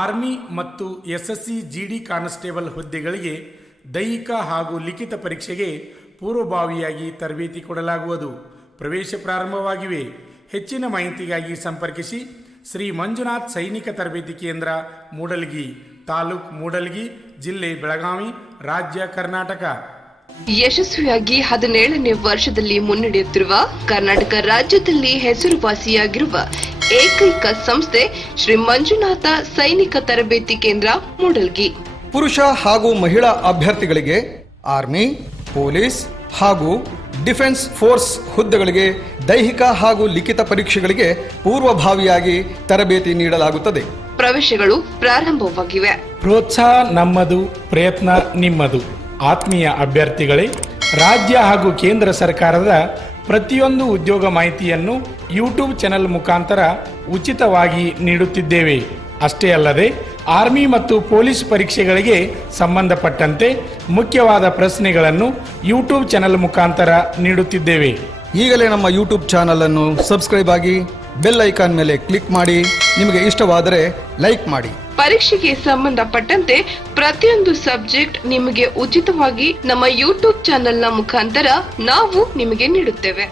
Army ಮತ್ತು SSC ಜಿಡಿ constable ಹುದ್ದೆಗಳಿಗೆ ದೈಹಿಕ ಹಾಗೂ ಲಿಖಿತ ಪರೀಕ್ಷೆಗೆ ಪೂರ್ವಭಾವಿಯಾಗಿ ತರಬೇತಿ ಕೊಡಲಾಗುವುದು. ಪ್ರವೇಶ ಪ್ರಾರಂಭವಾಗಿವೆ. ಹೆಚ್ಚಿನ ಮಾಹಿತಿಗಾಗಿ ಸಂಪರ್ಕಿಸಿ ಶ್ರೀ ಮಂಜುನಾಥ್ ಸೈನಿಕ ತರಬೇತಿ ಕೇಂದ್ರ, ಮೂಡಲಗಿ, ತಾಲೂಕು ಮೂಡಲಗಿ, ಜಿಲ್ಲೆ ಬೆಳಗಾವಿ, ರಾಜ್ಯ ಕರ್ನಾಟಕ. ಯಶಸ್ವಿಯಾಗಿ 17ನೇ ವರ್ಷದಲ್ಲಿ ಮುನ್ನಡೆಯುತ್ತಿರುವ ಕರ್ನಾಟಕ ರಾಜ್ಯದಲ್ಲಿ ಹೆಸರುವಾಸಿಯಾಗಿರುವ ಏಕೈಕ ಸಂಸ್ಥೆ ಶ್ರೀ ಮಂಜುನಾಥ ಸೈನಿಕ ತರಬೇತಿ ಕೇಂದ್ರ, ಮೂಡಲಗಿ. ಪುರುಷ ಹಾಗೂ ಮಹಿಳಾ ಅಭ್ಯರ್ಥಿಗಳಿಗೆ ಆರ್ಮಿ, ಪೊಲೀಸ್ ಹಾಗೂ ಡಿಫೆನ್ಸ್ ಫೋರ್ಸ್ ಹುದ್ದೆಗಳಿಗೆ ದೈಹಿಕ ಹಾಗೂ ಲಿಖಿತ ಪರೀಕ್ಷೆಗಳಿಗೆ ಪೂರ್ವಭಾವಿಯಾಗಿ ತರಬೇತಿ ನೀಡಲಾಗುತ್ತದೆ. ಪ್ರವೇಶಗಳು ಪ್ರಾರಂಭವಾಗಿವೆ. ಪ್ರೋತ್ಸಾಹ ನಮ್ಮದು, ಪ್ರಯತ್ನ ನಿಮ್ಮದು. ಆತ್ಮೀಯ ಅಭ್ಯರ್ಥಿಗಳೇ, ರಾಜ್ಯ ಹಾಗೂ ಕೇಂದ್ರ ಸರ್ಕಾರದ ಪ್ರತಿಯೊಂದು ಉದ್ಯೋಗ ಮಾಹಿತಿಯನ್ನು ಯೂಟ್ಯೂಬ್ ಚಾನೆಲ್ ಮುಖಾಂತರ ಉಚಿತವಾಗಿ ನೀಡುತ್ತಿದ್ದೇವೆ. ಅಷ್ಟೇ ಅಲ್ಲದೆ ಆರ್ಮಿ ಮತ್ತು ಪೊಲೀಸ್ ಪರೀಕ್ಷೆಗಳಿಗೆ ಸಂಬಂಧಪಟ್ಟಂತೆ ಮುಖ್ಯವಾದ ಪ್ರಶ್ನೆಗಳನ್ನು ಯೂಟ್ಯೂಬ್ ಚಾನೆಲ್ ಮುಖಾಂತರ ನೀಡುತ್ತಿದ್ದೇವೆ. ಈಗಲೇ ನಮ್ಮ ಯೂಟ್ಯೂಬ್ ಚಾನಲ್ ಅನ್ನು ಸಬ್ಸ್ಕ್ರೈಬ್ ಆಗಿ ಬೆಲ್ ಐಕಾನ್ ಮೇಲೆ ಕ್ಲಿಕ್ ಮಾಡಿ. ನಿಮಗೆ ಇಷ್ಟವಾದರೆ ಲೈಕ್ ಮಾಡಿ. ಪರೀಕ್ಷೆಗೆ ಸಂಬಂಧಪಟ್ಟಂತೆ ಪ್ರತಿಯೊಂದು ಸಬ್ಜೆಕ್ಟ್ ನಿಮಗೆ ಉಚಿತವಾಗಿ ನಮ್ಮ ಯೂಟ್ಯೂಬ್ ಚಾನೆಲ್ನ ಮುಖಾಂತರ ನಾವು ನಿಮಗೆ ನೀಡುತ್ತೇವೆ.